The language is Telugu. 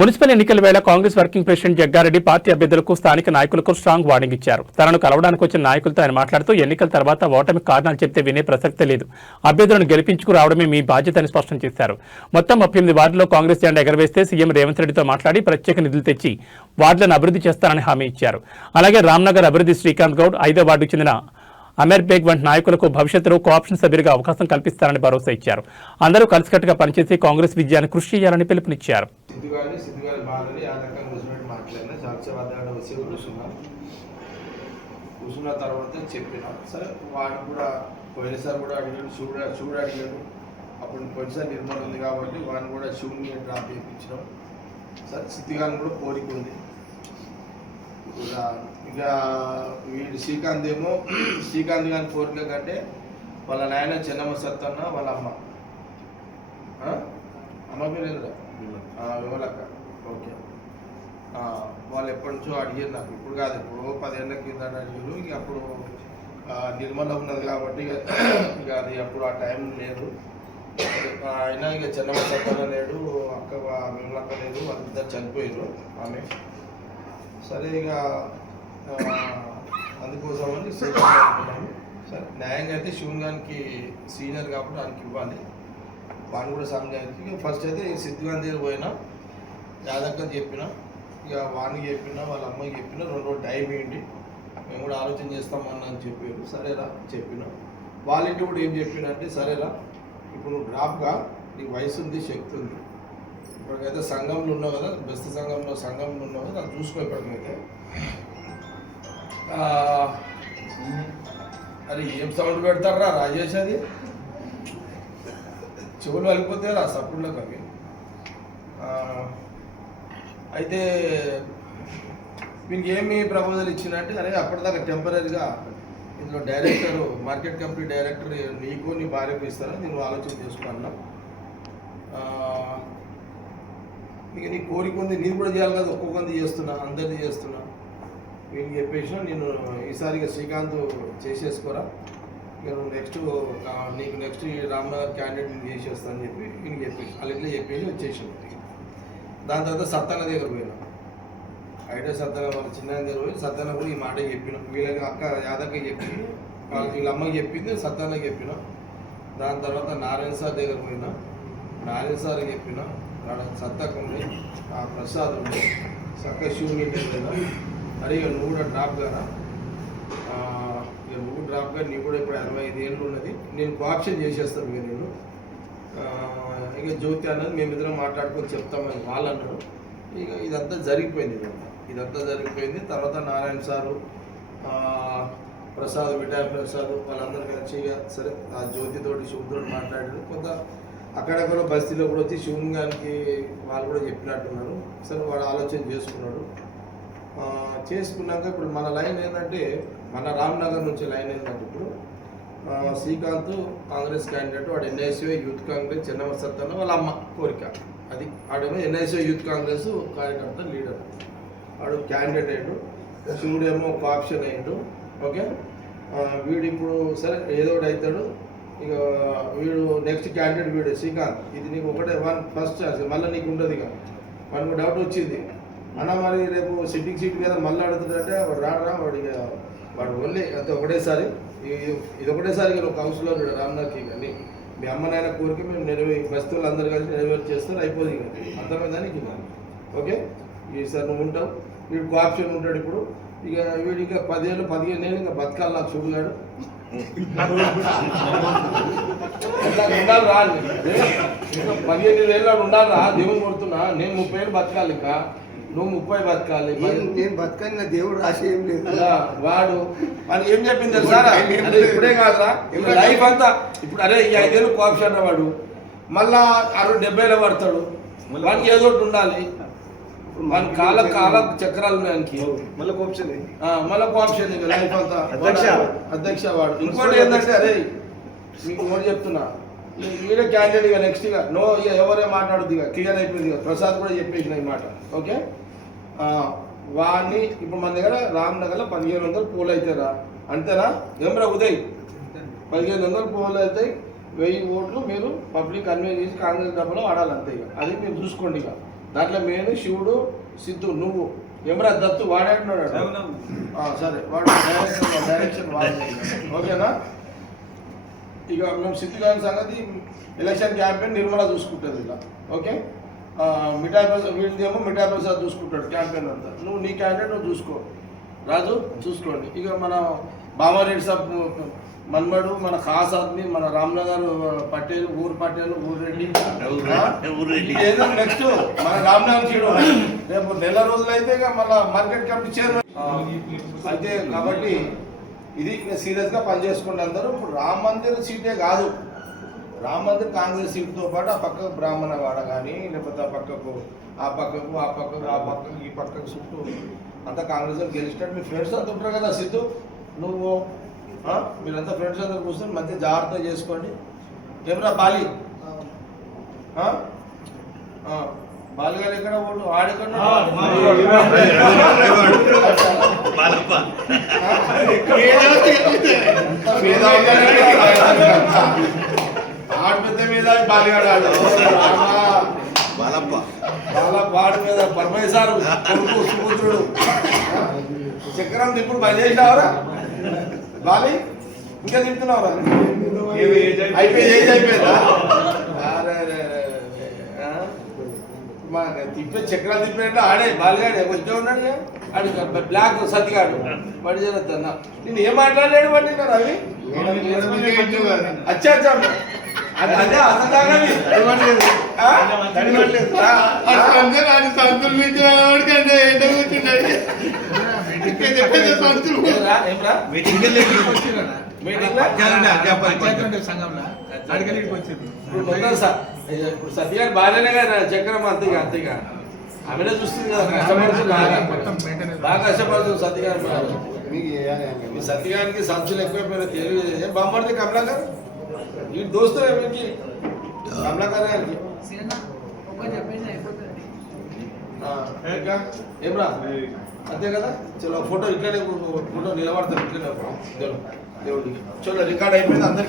మున్సిపల్ ఎన్నికల వేళ Congress working president Jaggareddy party అభ్యర్థులకు స్థానిక నాయకులకు స్ట్రాంగ్ వార్నింగ్ ఇచ్చారు. తనను కలవడానికి వచ్చిన నాయకులతో ఆయన మాట్లాడుతూ ఎన్నికల తర్వాత ఓటమి కారణాలు చెప్తే వినే ప్రసక్తే లేదు, అభ్యర్థులను గెలిపించుకు రావడమే మీ బాధ్యత అని స్పష్టం చేశారు. మొత్తం 38 వార్డుల్లో కాంగ్రెస్ జెండా ఎగరవేస్తే సీఎం రేవంత్ రెడ్డితో మాట్లాడి ప్రత్యేక నిధులు తెచ్చి వార్డులను అభివృద్ధి చేస్తారని హామీ ఇచ్చారు. అలాగే రామ్నగర్ అభివృద్ధి శ్రీకాంత్ గౌడ్, 5వ వార్డుకు చెందిన అమర్ బేగ్ వంటి నాయకులకు భవిష్యత్తులో కోఆప్షన్ సభ్యులుగా అవకాశం కల్పిస్తారని భరోసా ఇచ్చారు. అందరూ కలిసికట్టుగా పనిచేసి కాంగ్రెస్ విజయాన్ని కృషి చేయాలని పిలుపునిచ్చారు. కూర్చున్న తర్వాత చెప్పిన సరే వాడు కూడా పోయినసారి కూడా అడిగాడు, చూడు అడిగాడు. అప్పుడు పోయినసారి నిర్మల్ ఉంది కాబట్టి వాడిని కూడా శివుని డ్రాప్ చేయించినాం. సరే సిద్ధిగాని కూడా కోరిక ఉంది. ఇక వీడు శ్రీకాంత్ ఏమో శ్రీకాంత్ గారి కోరిక కంటే వాళ్ళ నాయన చెన్నమ్మ సత్తన్న వాళ్ళ అమ్మ పేరు విమలక్క. ఓకే, వాళ్ళు ఎప్పటి నుంచో అడిగారు నాకు, ఇప్పుడు కాదు, ఇప్పుడు 10 ఏళ్ళ కింద అడిగారు. ఇక అప్పుడు నిర్మల ఉన్నది కాబట్టి ఇక అది అప్పుడు ఆ టైం లేదు. అయినా ఇక చెన్నమ్మ సత్తన్న లేడు, అక్క విమలక్క లేదు, వాళ్ళిద్దరు చనిపోయారు ఆమె. సరే ఇక అందుకోసమని అనుకున్నాను. సరే న్యాయంగా అయితే శివన్ గారికి సీనియర్ కాబట్టి దానికి ఇవ్వాలి, వాడిని కూడా సమయానికి. ఇక ఫస్ట్ అయితే సిద్ధు గారి దగ్గర పోయినా, యాదక్క చెప్పిన, ఇక వాడిని చెప్పిన, వాళ్ళ అమ్మకి చెప్పిన, 2 రోజులు టైం ఇవ్వండి, మేము కూడా ఆలోచన చేస్తామని అని చెప్పారు. సరేరా చెప్పిన. వాళ్ళింటి కూడా ఏం చెప్పినంటే, సరేరా ఇప్పుడు నువ్వు డ్రాప్గా నీకు వయసు ఉంది, శక్తి ఉంది, ఇప్పటికైతే సంఘంలో ఉన్నావు కదా, బెస్ట్ సంఘంలో ఉన్నావు కదా, అది చూసుకో. ఇప్పటికైతే అది ఏం సౌండ్ పెడతారా రాజేష్, అది చెవులు వెళ్ళిపోతే రా సప్పుడులోకి అవి. అయితే మీకు ఏమి ప్రపోజల్ ఇచ్చినంటే, అరే అప్పటిదాకా టెంపరీగా ఇందులో డైరెక్టర్, మార్కెట్ కమిటీ డైరెక్టర్ నీకు నీ భార్యకు ఇస్తారా, నేను ఆలోచన చేసుకున్నా. ఇక నీ కోరిక ఉంది, నేను కూడా చేయాలి కదా, ఒక్కొక్కరిది చేస్తున్నా, అందరిది చేస్తున్నా. వీళ్ళకి చెప్పేసిన, నేను ఈసారిగా శ్రీకాంత్ చేసేసుకోరా, ఇక నువ్వు నీకు నెక్స్ట్ రామ్నగర్ క్యాండిడేట్ నేను చేసేస్తాను అని చెప్పి వీళ్ళకి చెప్పేసి, వాళ్ళు ఇట్లా చెప్పేసి వచ్చేసాను. దాని తర్వాత సత్తాన దగ్గర పోయినా, ఐడియా సత్తాన వాళ్ళ చిన్న దగ్గర పోయి సత్తాన కూడా ఈ మాట చెప్పిన. వీళ్ళకి అక్క యాదక్క చెప్పింది, వీళ్ళ అమ్మకి చెప్పింది, సత్తానకి చెప్పిన. దాని తర్వాత నారాయణ సార్ దగ్గర పోయినా, నారాయణ సార్ చెప్పిన, సత్తకు ఉంది, ఆ ప్రసాద్ ఉంది, చక్క శివుని పోయినా. అరే ఇక నువ్వు కూడా డ్రాప్ గారా, ఇక నువ్వు డ్రాప్ గా, నీకు కూడా ఇప్పుడు 65 ఏళ్ళు ఉన్నది, నేను కోఆప్షన్ చేసేస్తాను ఇక నేను. ఇక జ్యోతి అన్నది మేమిద్దరం మాట్లాడుకొని చెప్తామని వాళ్ళు అన్నారు. ఇక ఇదంతా జరిగిపోయింది. ఇదంతా జరిగిపోయింది. తర్వాత నారాయణ సారు, ప్రసాద్, విఠాయ ప్రసాద్ వాళ్ళందరూ కలిసి ఇక సరే ఆ జ్యోతితోటి శివుడితో మాట్లాడారు. కొంత అక్కడక్కడ బస్తీలో కూడా వచ్చి శివుని గారికి వాళ్ళు కూడా చెప్పినట్టున్నారు. సరే వాడు ఆలోచన చేసుకున్నాడు. చేసుకున్నాక ఇప్పుడు మన లైన్ ఏంటంటే, మన రామ్నగర్ నుంచి లైన్ ఏంటంటే, ఇప్పుడు శ్రీకాంత్ కాంగ్రెస్ క్యాండిడేట్, వాడు ఎన్ఐసిఓ యూత్ కాంగ్రెస్ చెన్నమ్మ సత్తన్న వాళ్ళ అమ్మ కోరిక అది. వాడేమో ఎన్ఐసిఓ యూత్ కాంగ్రెస్ కార్యకర్త లీడర్, వాడు క్యాండిడేట్ అయ్యాడు. శివుడేమో ఒక ఆప్షన్ అయ్యాడు. ఓకే, వీడు ఇప్పుడు సరే ఏదో ఒకటి అవుతాడు. ఇక వీడు నెక్స్ట్ క్యాండిడేట్ వీడు శ్రీకాంత్. ఇది నీకు ఒకటే ఫస్ట్ ఛాన్స్, మళ్ళీ నీకు ఉండదు. ఇక వాడికి డౌట్ వచ్చింది, అన్న మరి రేపు సిట్టింగ్ సీట్ కదా మళ్ళీ అడుగుతుందంటే వాడు రాడరా, వాడు ఓన్లీ అంతే ఒకటేసారి. ఇది ఒకటేసారి నువ్వు కౌన్సిలర్ రామ్నగర్కి కానీ మీ అమ్మ నాయన కోరిక మేము బస్తువులు అందరూ కలిసి నెరవేరు చేస్తారు, అయిపోతుంది. ఇక అర్థమైందానికి ఇక ఓకే, ఈసారి నువ్వు ఉంటావు, వీడు కోఆప్షన్ ఉంటాడు. ఇప్పుడు ఇక వీడు ఇంకా 10 ఏళ్ళు 15 ఏళ్ళు ఇంకా బతకాలి నాకు చూపులాడు. ఉండాలి రా, ఇంకా 15 ఏళ్ళు ఉండాలి రా, దేవుని కొడుతున్నా. నేను 30 ఏళ్ళు బతకాలి, ఇంకా నువ్వు 30 బతకాలి. నేను బతకాలి, నా దేవుడు రాసి ఏం లేదు. వాడు ఏం చెప్పింది తెలుసారా, ఇప్పుడే కాదురా లైఫ్ అంతా. ఇప్పుడు అరే ఈ 5 ఏళ్ళు కోఆప్షన్ వాడు మళ్ళా 60-70 ఏళ్ళు పడతాడు. వానికి ఏదో ఒకటి ఉండాలి. మన కాల చక్రాలు ఉన్నాయనికి మళ్ళీ కోఆప్షన్ లైఫ్ అంతా అధ్యక్ష వాడు. ఇంకోటి ఏంటంటే, అరే మీకు ఒకటి చెప్తున్నా, వీడే క్యాండిడేట్ ఇక నెక్స్ట్ ఇక నో, ఇక ఎవరే మాట్లాడుద్ది, ఇక క్లియర్ అయిపోయింది. ఇక ప్రసాద్ కూడా చెప్పేసిన ఈ మాట. ఓకే, వాడిని ఇప్పుడు మన దగ్గర రామ్నగర్లో 1500 పోల్ అవుతారా, అంతేనా? ఏమరా ఉదయ్, 1500 పోల్ అవుతాయి. 1000 ఓట్లు మీరు పబ్లిక్ కన్వే చేసి కాంగ్రెస్ డబ్బులో ఆడాలి, అంతే. ఇక అది మీరు చూసుకోండి. ఇక దాంట్లో మెయిన్ శివుడు సిద్ధు నువ్వు ఎమరా దత్తు వాడాడున్నాడు సరే వాడు డైరెక్షన్ వాడు ఓకేనా. ఇక మేము సిద్ధు గారి సంగతి ఎలక్షన్ క్యాంపెయిన్ నిర్మలా చూసుకుంటుంది ఇలా ఓకే. మిఠాయి ప్రసాద్ వీళ్ళదేమో మిఠాయి ప్రసాద్ చూసుకుంటాడు క్యాంపెయిన్ అంతా. నువ్వు నీ క్యాండిడేట్ నువ్వు చూసుకో రాజు చూసుకోండి. ఇక మన బామారెడ్డి సాబ్ మన్మడు మన ఖాస్ ఆద్మీ మన రామ్నగర్ పటేల్ ఊరు పటేల్ ఊరెడ్డి ఏదో నెక్స్ట్ మన రామ్నగర్ చీడు రేపు నెల రోజులు అయితే ఇక మన మార్కెట్ కమిటీ చైర్మన్ అయితే కాబట్టి ఇది సీరియస్గా పనిచేసుకుంటే అందరూ. ఇప్పుడు రామ్ మందిర్ సీటే కాదు, రామ్ మందిర్ కాంగ్రెస్ సీటుతో పాటు ఆ పక్కకు బ్రాహ్మణవాడ కానీ లేకపోతే ఆ పక్కకు ఈ పక్కకు చుట్టూ అంతా కాంగ్రెస్ గెలిచినట్టు మీ ఫ్రెండ్స్ అంతా ఉంటారు కదా. సిద్ధు నువ్వు మీరంతా ఫ్రెండ్స్ అందరూ కూర్చొని మంచి జాగ్రత్త చేసుకోండి. ఏమరా బాలి బాలి గారు ఎక్కడ ఓడు ఆడెక్కడ ఆడ పెద్ద మీద బాలిగాడు వాడి మీద పరమేశారు కొడుకు సుపుత్రుడు చక్రం ఇప్పుడు బంద్ చేసినావరా బాలి ఇంకా తింటున్నావురా అయిపోయిందా తిప్పే చక్రాలు తిప్పినట్టు ఆడే బాలిగాడే వచ్చే ఉన్నాడు ఆడు బ్లాక్ సతిగాడు వాడి జరుగుతున్నా నేను ఏం మాట్లాడలేడు వాడి రవి అచ్చా అచ్చా అదే ఇప్పుడు సత్యగారు బాగానే కదా చక్రం అంతేగా అంతేగా ఆమెనే చూస్తుంది కదా కష్టపడుతుంది బాగా కష్టపడుతుంది సత్యగారు. మీ సత్యగారికి సంచులు ఎక్కువైపోయినా తెలియదు ఏం బామ్మడితే కమలాకర్ ఈ దోస్తు ఏమిటి కమలాకర్ గారికి ఏమ్రా అంతే కదా. చలో ఫోటో ఇట్లనే ఫోటో నిలబడతారు ఇట్లనే దేవుడికి. చలో రికార్డ్ అయిపోయింది అందరికీ.